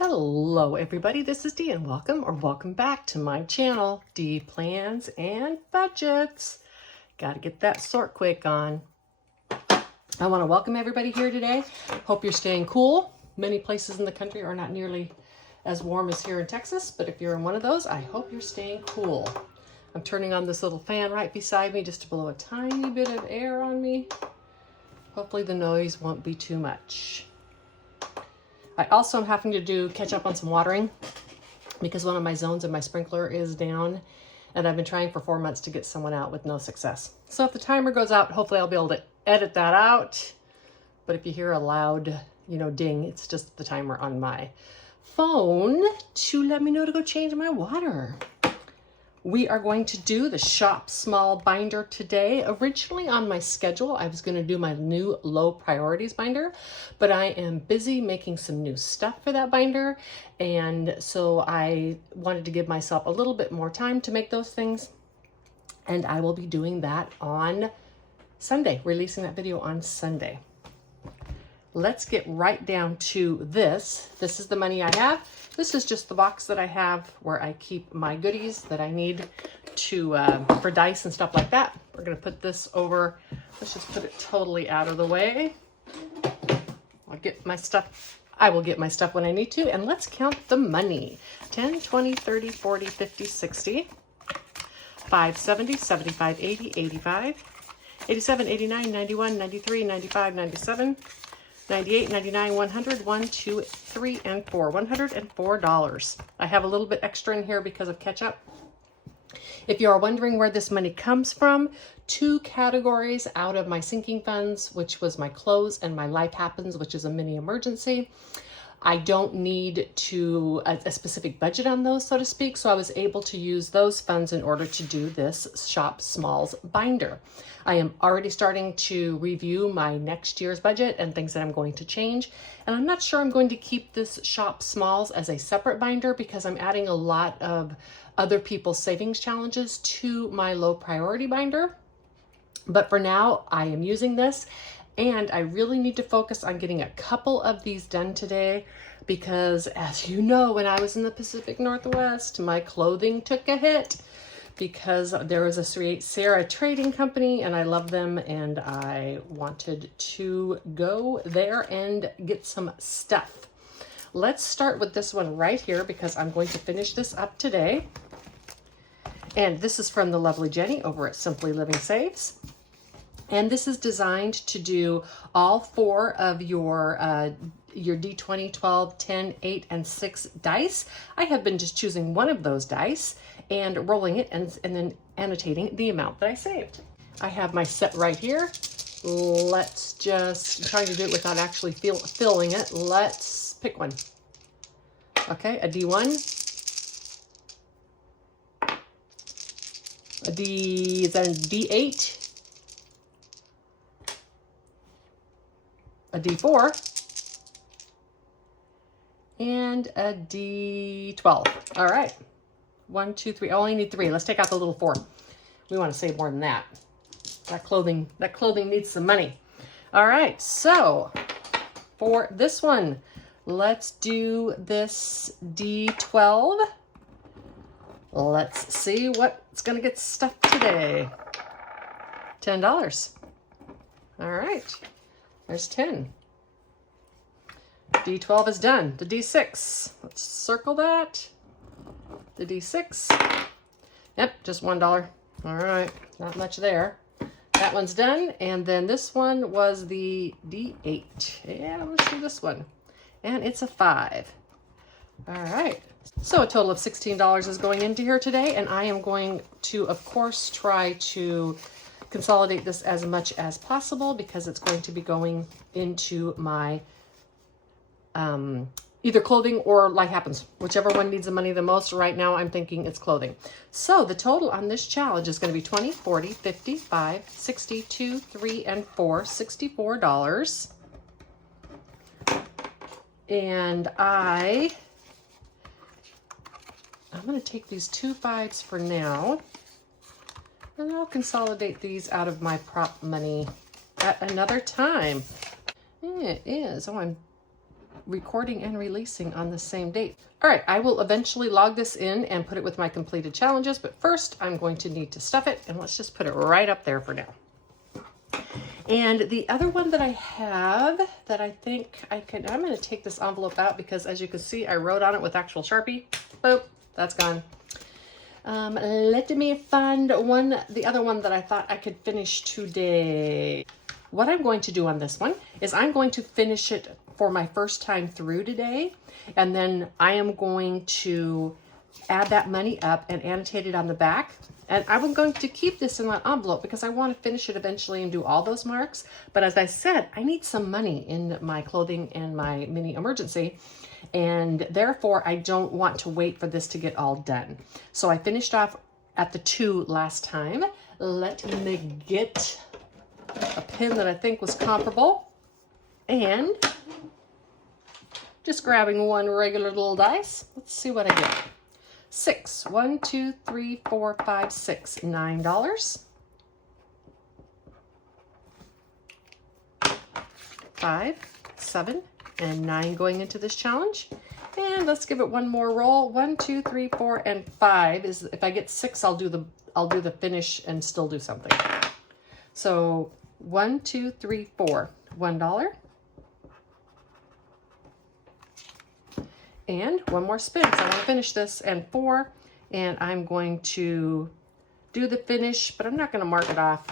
Hello everybody, this is Dee and welcome back to my channel, Dee Plans and Budgets. Gotta get that sort quick on. I want to welcome everybody here today. Hope you're staying cool. Many places in the country are not nearly as warm as here in Texas, but if you're in one of those, I hope you're staying cool. I'm turning on this little fan right beside me just to blow a tiny bit of air on me. Hopefully the noise won't be too much. I also am having to catch up on some watering because one of my zones in my sprinkler is down, and I've been trying for 4 months to get someone out with no success. So if the timer goes out, hopefully I'll be able to edit that out. But if you hear a loud, ding, it's just the timer on my phone to let me know to go change my water. We are going to do the Shop Small binder today. Originally on my schedule, I was going to do my new low priorities binder, but I am busy making some new stuff for that binder. And so I wanted to give myself a little bit more time to make those things. And I will be doing that on Sunday, releasing that video on Sunday. Let's get right down to this. This is the money I have. This is just the box that I have where I keep my goodies that I need to for dice and stuff like that. We're gonna put this over. Let's just put it totally out of the way. I'll get my stuff. I will get my stuff when I need to, and let's count the money. 10, 20, 30, 40, 50, 60, 5, 70, 75, 80, 85, 87, 89, 91, 93, 95, 97, 98, 99, 100, 1, 2, 3, and 4. $104. I have a little bit extra in here because of ketchup. If you are wondering where this money comes from, 2 categories out of my sinking funds, which was my clothes and my life happens, which is a mini emergency. I don't need a specific budget on those, so to speak, so I was able to use those funds in order to do this Shop Smalls binder. I am already starting to review my next year's budget and things that I'm going to change, and I'm not sure I'm going to keep this Shop Smalls as a separate binder because I'm adding a lot of other people's savings challenges to my low priority binder. But for now, I am using this. And I really need to focus on getting a couple of these done today because, as you know, when I was in the Pacific Northwest, my clothing took a hit because there was a Sierra trading company and I love them and I wanted to go there and get some stuff. Let's start with this one right here because I'm going to finish this up today. And this is from the lovely Jenny over at Simply Living Saves. And this is designed to do all 4 of your D20, 12, 10, 8, and 6 dice. I have been just choosing one of those dice and rolling it and then annotating the amount that I saved. I have my set right here. Let's just, I'm trying to do it without actually filling it. Let's pick one. Okay, a D1. Is that a D8? A D4, and a D12. All right, 1, 2, 3. I only need 3. Let's take out the little 4. We want to save more than that. That clothing needs some money. All right, so for this one, let's do this D12. Let's see what's gonna get stuffed today. $10. All right. There's 10. D12 is done. The D6. Let's circle that. The D6. Yep, just $1. All right, not much there. That one's done. And then this one was the D8. Yeah, let's do this one. And it's a 5. All right. So a total of $16 is going into here today. And I am going to, of course, try to consolidate this as much as possible because it's going to be going into my either clothing or life happens, whichever one needs the money the most. Right now I'm thinking it's clothing. So the total on this challenge is going to be 20, 40, 55, 62, 3, and 4, $64. And I'm going to take these 2 5s for now. And I'll consolidate these out of my prop money at another time. It is. Oh, I'm recording and releasing on the same date. All right, I will eventually log this in and put it with my completed challenges, but first I'm going to need to stuff it, and let's just put it right up there for now. And the other one that I have that I think I'm going to take this envelope out because as you can see, I wrote on it with actual Sharpie. Boop, that's gone. Let me find the other one that I thought I could finish today. What I'm going to do on this one is I'm going to finish it for my first time through today. And then I am going to add that money up and annotate it on the back. And I'm going to keep this in my envelope because I want to finish it eventually and do all those marks. But as I said, I need some money in my clothing and my mini emergency. And therefore, I don't want to wait for this to get all done. So I finished off at the 2 last time. Let me get a pin that I think was comparable. And just grabbing one regular little dice. Let's see what I get. 6. 1, 2, 3, 4, 5, 6. $9. 5, 7, and 9 going into this challenge. And let's give it one more roll. 1, 2, 3, 4, and 5 is if I get 6, I'll do the finish and still do something. So 1, 2, 3, 4. $1. And one more spin, so I want to finish this, and 4, and I'm going to do the finish, but I'm not going to mark it off.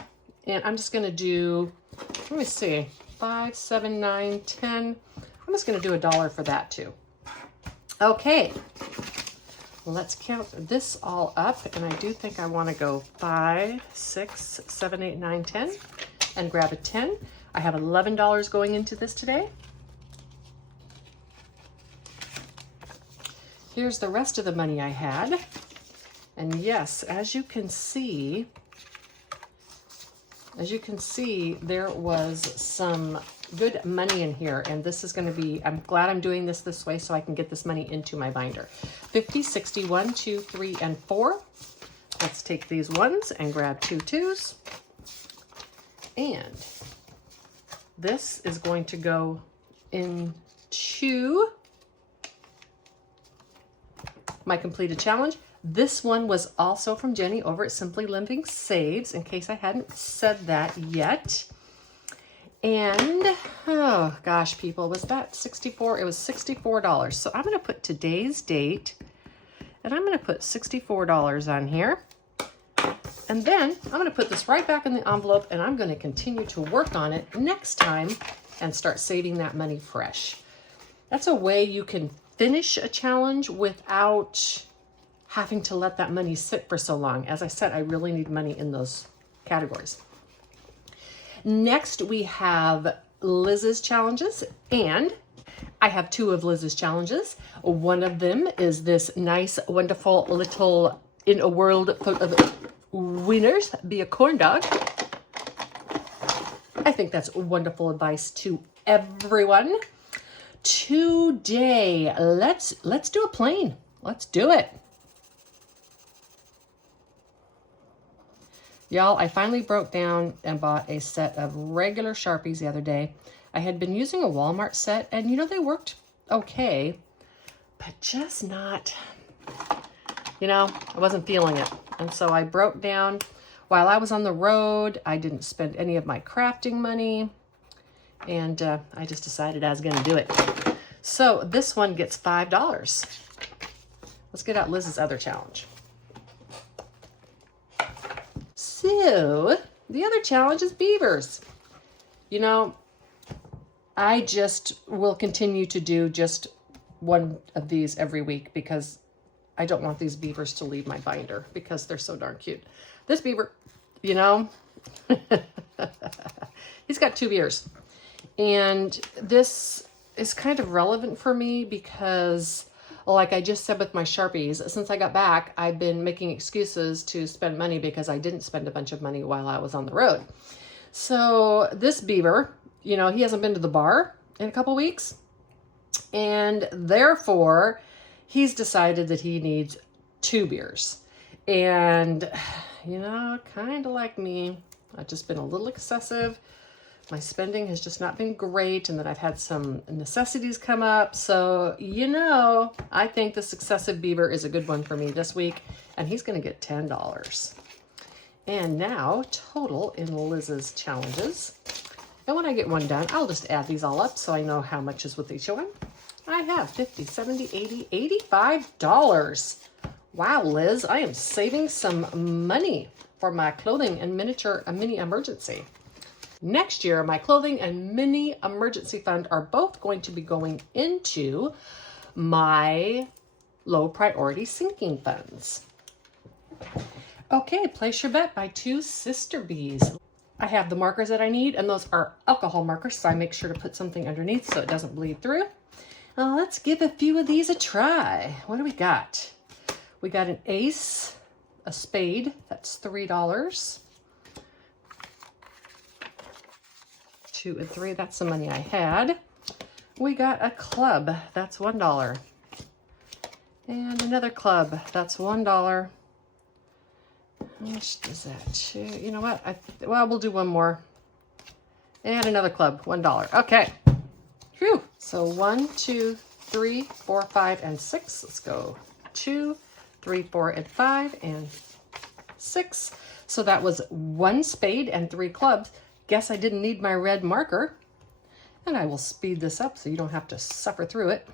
And I'm just going to do, let me see, 5, 7, 9, 10. I'm just going to do $1 for that too. Okay, let's count this all up, and I do think I want to go 5, 6, 7, 8, 9, 10, and grab a 10. I have $11 going into this today. Here's the rest of the money I had. And yes, as you can see, there was some good money in here. And this is going to be, I'm glad I'm doing this way so I can get this money into my binder. 50, 60, 1, 2, 3, and 4. Let's take these ones and grab 2 2s. And this is going to go into my completed challenge. This one was also from Jenny over at Simply Living Saves, in case I hadn't said that yet. And, oh gosh, people, was that 64? It was $64. So I'm going to put today's date, and I'm going to put $64 on here. And then I'm going to put this right back in the envelope, and I'm going to continue to work on it next time and start saving that money fresh. That's a way you can finish a challenge without having to let that money sit for so long. As I said, I really need money in those categories. Next, we have Liz's challenges, and I have 2 of Liz's challenges. One of them is this nice, wonderful little, in a world full of winners, be a corn dog. I think that's wonderful advice to everyone. Today, let's do a plane. Let's do it. Y'all, I finally broke down and bought a set of regular Sharpies the other day. I had been using a Walmart set, and you know, they worked okay, but just not, you know, I wasn't feeling it. And so I broke down while I was on the road. I didn't spend any of my crafting money. And I just decided I was going to do it. So this one gets $5. Let's get out Liz's other challenge. So the other challenge is beavers. You know, I just will continue to do just one of these every week because I don't want these beavers to leave my binder because they're so darn cute. This beaver, you know, he's got 2 ears. And this is kind of relevant for me because, like I just said with my Sharpies, since I got back, I've been making excuses to spend money because I didn't spend a bunch of money while I was on the road. So this beaver, you know, he hasn't been to the bar in a couple weeks. And therefore, he's decided that he needs 2 beers. And, you know, kind of like me, I've just been a little excessive My spending has just not been great, and then I've had some necessities come up. So, you know, I think the Successive Beaver is a good one for me this week, and he's going to get $10. And now, total in Liz's challenges. And when I get one done, I'll just add these all up so I know how much is with each one. I have $50, $70, $80, $85. Wow, Liz, I am saving some money for my clothing and mini emergency. Next year, my clothing and mini emergency fund are both going to be going into my low priority sinking funds. Okay, place your bet by Two Sister Bees. I have the markers that I need, and those are alcohol markers, so I make sure to put something underneath so it doesn't bleed through. Let's give a few of these a try. What do we got? We got an ace, a spade, that's $3. 2 and 3, that's the money I had. We got a club, that's $1. And another club, that's $1. How much is that? You know what? Well, we'll do one more. And another club, $1. Okay. Phew. So 1, 2, 3, 4, 5, and 6. Let's go 2, 3, 4, and 5, and 6. So that was 1 spade and 3 clubs. Guess I didn't need my red marker. And I will speed this up so you don't have to suffer through it.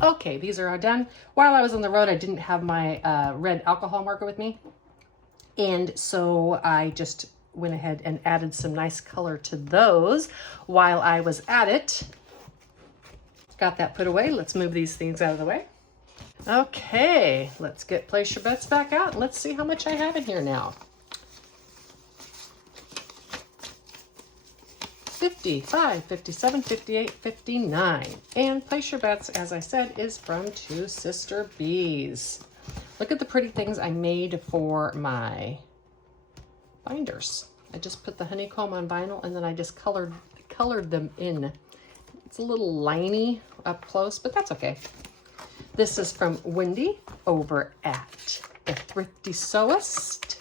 Okay, these are all done. While I was on the road, I didn't have my red alcohol marker with me. And so I just went ahead and added some nice color to those while I was at it. Got that put away. Let's move these things out of the way. Okay, let's get place your bets back out. And let's see how much I have in here now. 55, 57, 58, 59. And place your bets, as I said, is from Two Sister Bees. Look at the pretty things I made for my binders. I just put the honeycomb on vinyl and then I just colored them in. It's a little liney up close, but that's okay. This is from Wendy over at the Thrifty Sewist.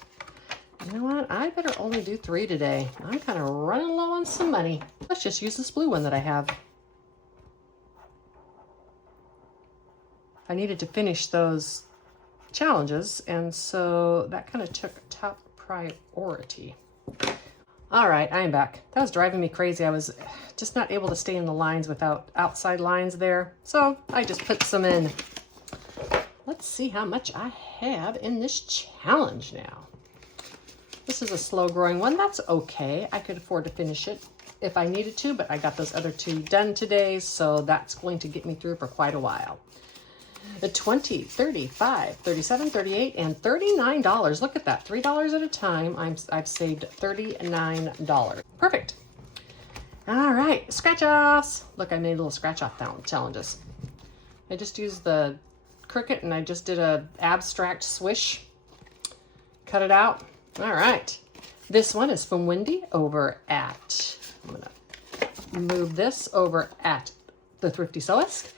You know what? I better only do 3 today. I'm kind of running low on some money. Let's just use this blue one that I have. I needed to finish those challenges, and so that kind of took top priority. All right, I am back. That was driving me crazy. I was just not able to stay in the lines without outside lines there. So I just put some in. Let's see how much I have in this challenge now. This is a slow growing one. That's okay. I could afford to finish it if I needed to, but I got those other 2 done today, so that's going to get me through for quite a while. The 20, 35, 37, 38, and $39. Look at that. $3 at a time. I've saved $39. Perfect. All right, scratch offs. Look, I made little scratch off challenges. I just used the Cricut and I just did a abstract swish. Cut it out. All right, this one is from Wendy over at, I'm gonna move this over at the Thrifty Sewist.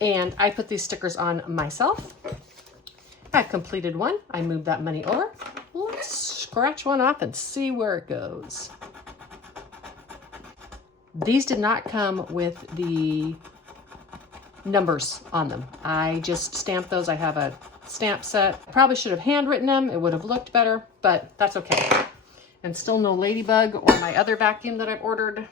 And I put these stickers on myself. I completed one. I moved that money over. Let's scratch one off and see where it goes. These did not come with the numbers on them. I just stamped those. I have a stamp set. I probably should have handwritten them. It would have looked better, but that's okay. And still no ladybug or my other vacuum that I've ordered.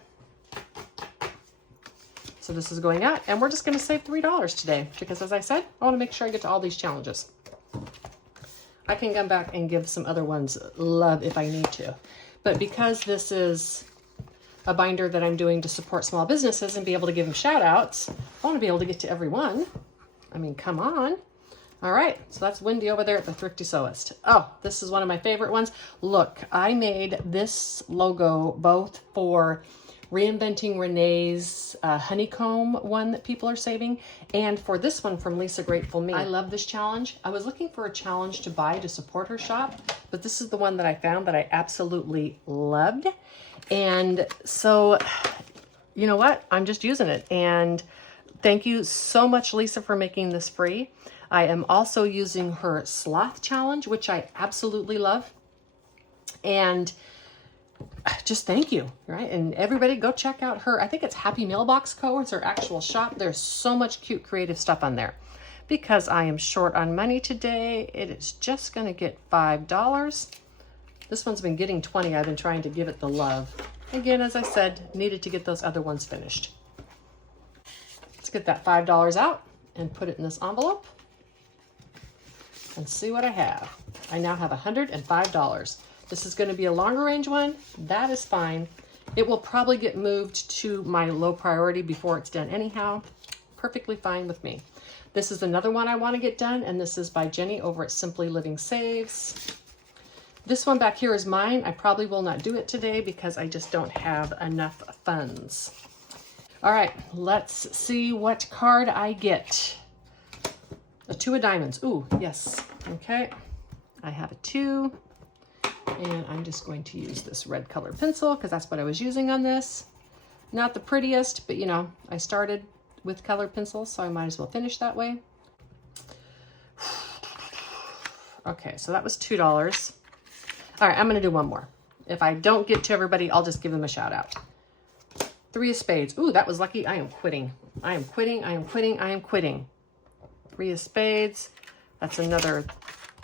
So this is going out, and we're just going to save $3 today because, as I said, I want to make sure I get to all these challenges. I can come back and give some other ones love if I need to. But because this is a binder that I'm doing to support small businesses and be able to give them shout outs, I want to be able to get to every one. I mean, come on. All right, so that's Wendy over there at the Thrifty Sewist. Oh, this is one of my favorite ones. Look, I made this logo both for Reinventing Renee's honeycomb one that people are saving, and for this one from Lisa Grateful Me. I love this challenge. I was looking for a challenge to buy to support her shop, but this is the one that I found that I absolutely loved. And so, you know what? I'm just using it. And thank you so much, Lisa, for making this free. I am also using her sloth challenge, which I absolutely love. And just thank you, right? And everybody go check out her, I think it's Happy Mailbox Co. It's her actual shop. There's so much cute creative stuff on there. Because I am short on money today, it is just gonna get $5. This one's been getting 20. I've been trying to give it the love. Again, as I said, needed to get those other ones finished. Let's get that $5 out and put it in this envelope and see what I have. I now have $105. This is going to be a longer range one. That is fine. It will probably get moved to my low priority before it's done anyhow. Perfectly fine with me. This is another one I want to get done, and this is by Jenny over at Simply Living Saves. This one back here is mine. I probably will not do it today because I just don't have enough funds. All right, let's see what card I get. A 2 of diamonds. Ooh, yes. Okay. I have a 2. And I'm just going to use this red colored pencil because that's what I was using on this. Not the prettiest, but you know, I started with colored pencils, so I might as well finish that way. Okay, so that was $2. All right, I'm going to do one more. If I don't get to everybody, I'll just give them a shout out. 3 of spades. Ooh, that was lucky. I am quitting. I am quitting. I am quitting. I am quitting. 3 of spades. That's another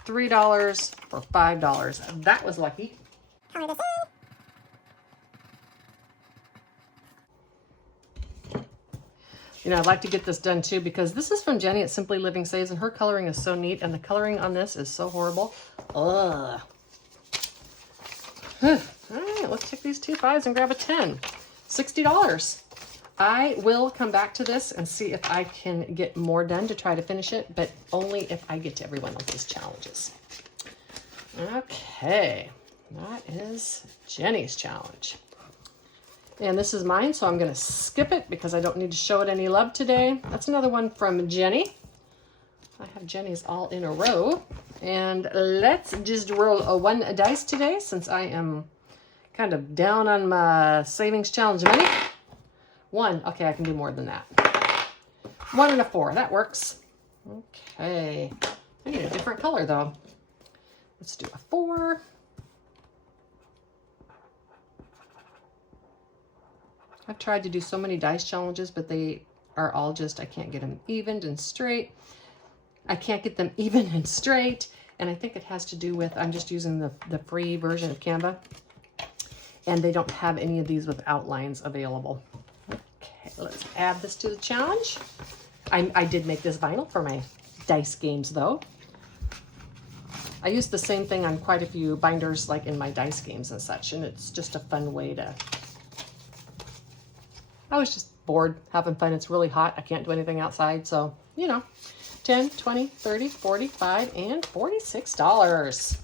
$3 for $5. That was lucky. You know, I'd like to get this done too because this is from Jenny at Simply Living Saves, and her coloring is so neat, and the coloring on this is so horrible. Ugh. All right, let's take these 2 5s and grab a 10. $60. I will come back to this and see if I can get more done to try to finish it, but only if I get to every one of these challenges. Okay, that is Jenny's challenge. And this is mine, so I'm going to skip it because I don't need to show it any love today. That's another one from Jenny. I have Jenny's all in a row. And let's just roll a 1 dice today since I am kind of down on my savings challenge money. 1. Okay, I can do more than that. 1 and a 4. That works. Okay. I need a different color, though. Let's do a 4. I've tried to do so many dice challenges, but they are all just, I can't get them evened and straight. I can't get them even and straight. And I think it has to do with, I'm just using the free version of Canva. And they don't have any of these with outlines available. Okay, let's add this to the challenge. I did make this vinyl for my dice games though. I use the same thing on quite a few binders like in my dice games and such, and it's just a fun way to, I was just bored, having fun. It's really hot. I can't do anything outside, so, you know, 10, 20, 30, 45, and $46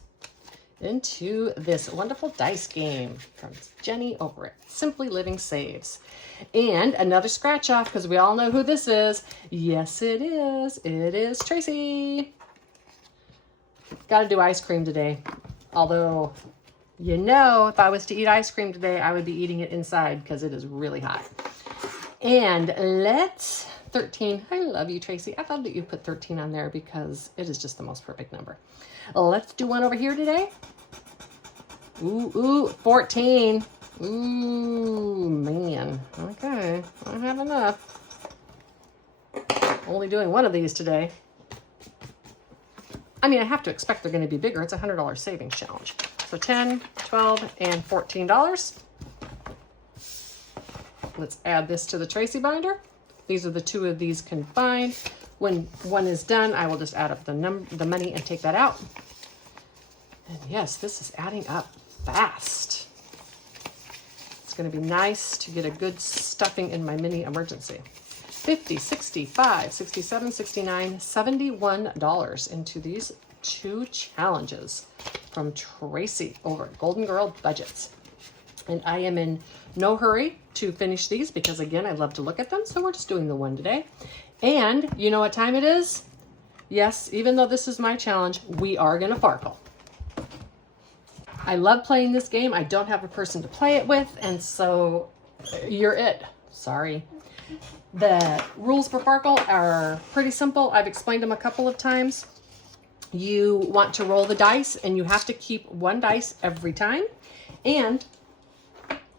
into this wonderful dice game from Jenny over at Simply Living Saves. And another scratch off because we all know who this is. Yes, it is. It is Tracy. Got to do ice cream today. Although, you know, if I was to eat ice cream today, I would be eating it inside because it is really hot. And let's 13. I love you, Tracy. I thought that you put 13 on there because it is just the most perfect number. Let's do one over here today. Ooh, 14. Ooh, man. Okay, I don't have enough. Only doing one of these today. I mean, I have to expect they're going to be bigger. It's a $100 savings challenge. So 10, 12, and $14. Let's add this to the Tracy binder. These are the 2 of these combined. When one is done, I will just add up the money and take that out. And yes, this is adding up fast. It's going to be nice to get a good stuffing in my mini emergency. 50, 65, 67, 69, $71 into these 2 challenges from Tracy over at Golden Girl Budgets. And I am in no hurry to finish these because, again, I love to look at them. So we're just doing the one today. And you know what time it is? Yes, even though this is my challenge, we are going to Farkle. I love playing this game. I don't have a person to play it with, and so you're it. Sorry. The rules for Farkle are pretty simple. I've explained them a couple of times. You want to roll the dice, and you have to keep one dice every time. And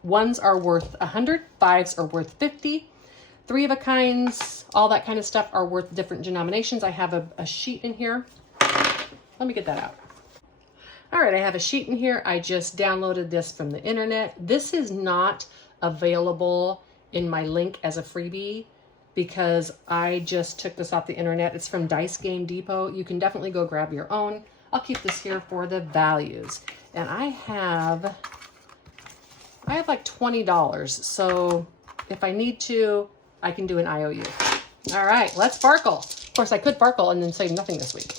ones are worth 100, fives are worth 50. Three of a kinds, all that kind of stuff are worth different denominations. I have a sheet in here. Let me get that out. All right, I have a sheet in here. I just downloaded this from the internet. This is not available in my link as a freebie because I just took this off the internet. It's from Dice Game Depot. You can definitely go grab your own. I'll keep this here for the values. And I have like $20. So if I need to, I can do an IOU. All right, let's Farkle. Of course, I could Farkle and then save nothing this week.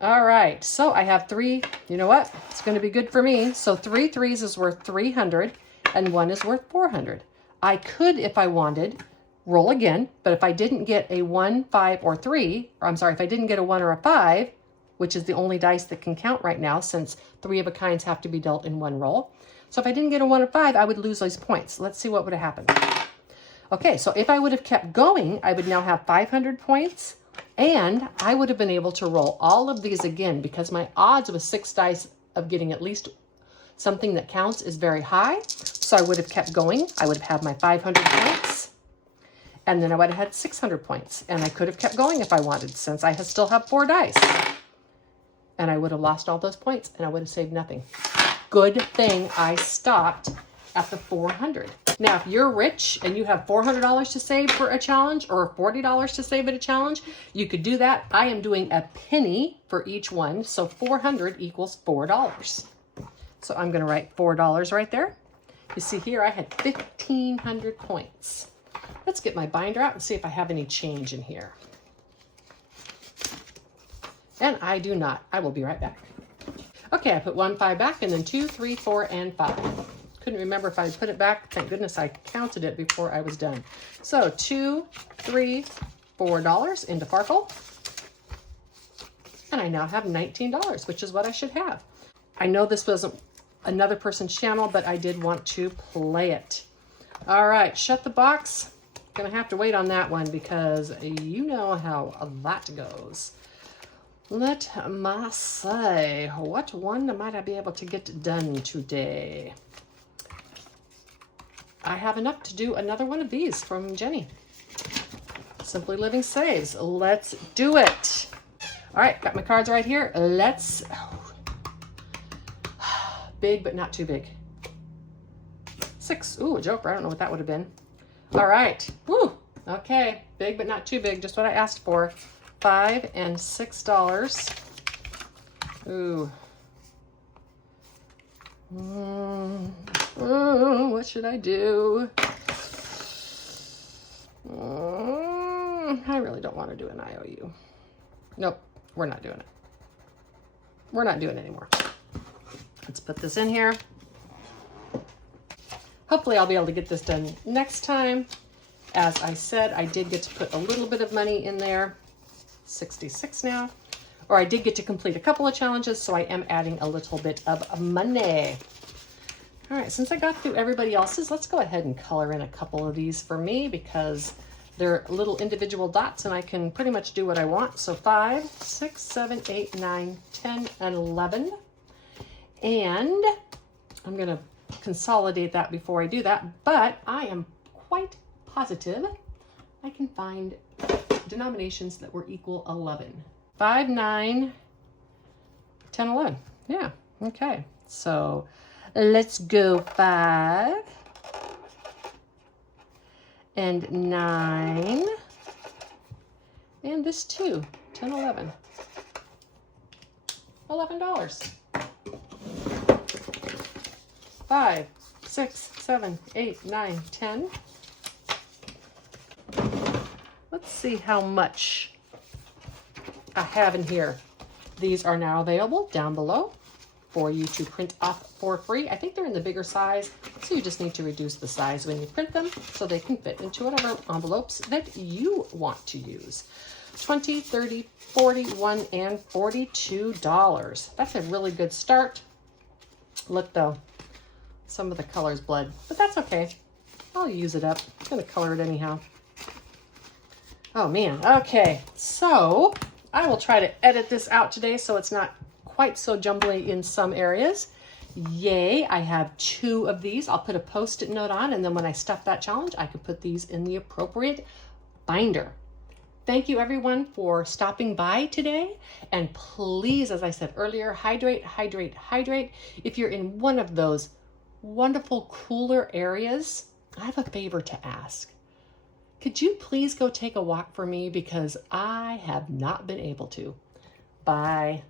All right, so I have three. You know what? It's going to be good for me. So 3 threes is worth 300 and 1 is worth 400. I could, if I wanted, roll again, but if I didn't get a 1, 5, or 3, or I'm sorry, if I didn't get a 1 or a 5, which is the only dice that can count right now since 3 of a kinds have to be dealt in one roll. So if I didn't get a 1 or 5, I would lose those points. Let's see what would have happened. Okay, so if I would have kept going, I would now have 500 points. And I would have been able to roll all of these again because my odds with 6 dice of getting at least something that counts is very high. So I would have kept going. I would have had my 500 points. And then I would have had 600 points. And I could have kept going if I wanted since I still have 4 dice. And I would have lost all those points and I would have saved nothing. Good thing I stopped at the 400. Now, if you're rich and you have $400 to save for a challenge or $40 to save at a challenge, you could do that. I am doing a penny for each one, so 400 equals $4. So I'm going to write $4 right there. You see here, I had 1,500 points. Let's get my binder out and see if I have any change in here. And I do not. I will be right back. Okay, I put 1 5 back and then 2, 3, 4, and 5. Couldn't remember if I put it back. Thank goodness I counted it before I was done. So $2, $3, $4 into Farkle. And I now have $19, which is what I should have. I know this wasn't another person's channel, but I did want to play it. All right, shut the box. Gonna have to wait on that one because you know how that goes. Let me say, what one might I be able to get done today? I have enough to do another one of these from Jenny. Simply Living Saves. Let's do it. All right, got my cards right here. Let's, big but not too big. 6, ooh, a joker. I don't know what that would have been. All right, woo, okay. Big but not too big, just what I asked for. $5 and $6. Ooh. What should I do? I really don't want to do an IOU. Nope, we're not doing it. We're not doing it anymore. Let's put this in here. Hopefully I'll be able to get this done next time. As I said, I did get to put a little bit of money in there. 66 now. Or I did get to complete a couple of challenges, so I am adding a little bit of money. All right, since I got through everybody else's, let's go ahead and color in a couple of these for me because they're little individual dots and I can pretty much do what I want. So 5, 6, 7, 8, 9, 10, and 11. And I'm gonna consolidate that before I do that, but I am quite positive I can find denominations that were equal 11. 5, 9, 10, 11. Yeah, okay. So let's go 5 and 9 and this 2, 10, 11. $11. 5, 6, 7, 8, 9, 10. Let's see how much I have in here. These are now available down below. for you to print off for free. I think they're in the bigger size, so you just need to reduce the size when you print them so they can fit into whatever envelopes that you want to use. $20, $30, $41, and $42. That's a really good start. Look though, some of the color's bled, but that's okay. I'll use it up. I'm gonna color it anyhow. Oh man, okay. So I will try to edit this out today so it's not quite so jumbly in some areas. Yay, I have 2 of these. I'll put a Post-it note on, and then when I stuff that challenge, I can put these in the appropriate binder. Thank you everyone for stopping by today. And please, as I said earlier, hydrate, hydrate, hydrate. If you're in one of those wonderful cooler areas, I have a favor to ask. Could you please go take a walk for me, because I have not been able to. Bye.